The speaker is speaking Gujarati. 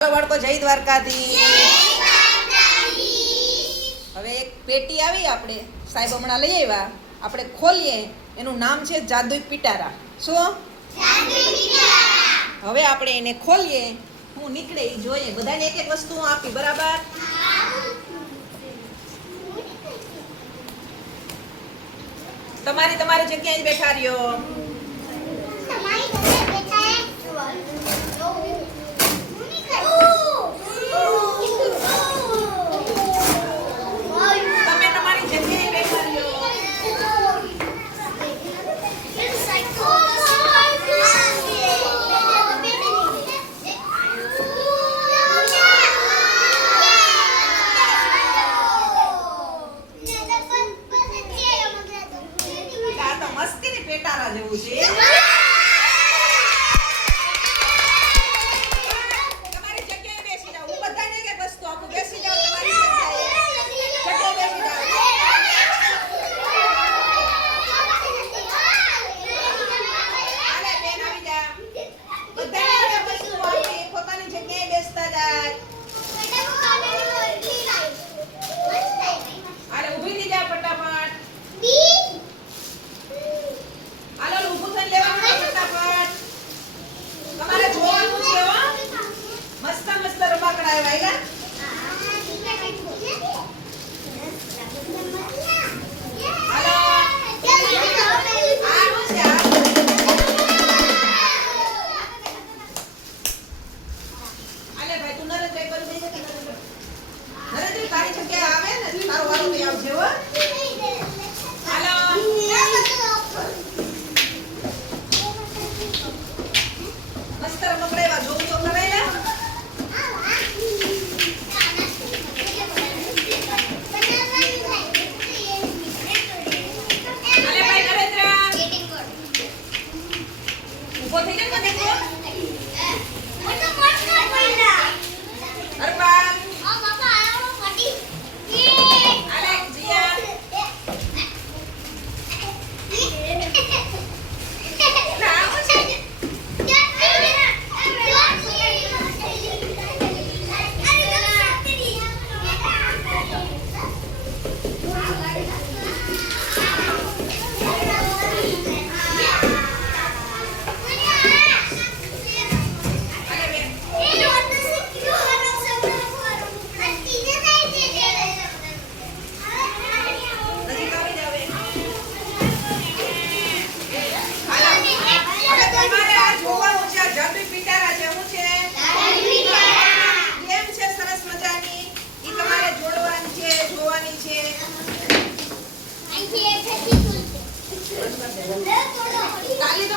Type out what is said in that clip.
બાળકો જય દ્વારકાધીશ। હવે એક પેટી આવી આપણે સાહેબ હમણાં લઈ આવ્યા, આપણે ખોલીએ, એનું નામ છે જાદુઈ પિટારા। શું? હવે આપણે એને ખોલીએ, હું નીકળે એ જોઈએ, બધાને એક એક વસ્તુ હું આપી, બરાબર? તમારી તમારી જગ્યાએ બેઠા રહ્યો। પેટારા જેવું છે। તમારી જગ્યાએ બેસી જાઓ, હું બધાને એક એક વસ્તુ આપું, બેસી જાઓ તમારી જગ્યાએ, બેસી જાઓ। હાલે બેન આવી જા, બધાને એક વસ્તુ આપી, પોતાની જગ્યાએ બેસતા જાય। હાલે ઊભી થઈ જા ફટાફટ। તારી જગ્યાએ આવે ને, તારો વારો આવશે હો।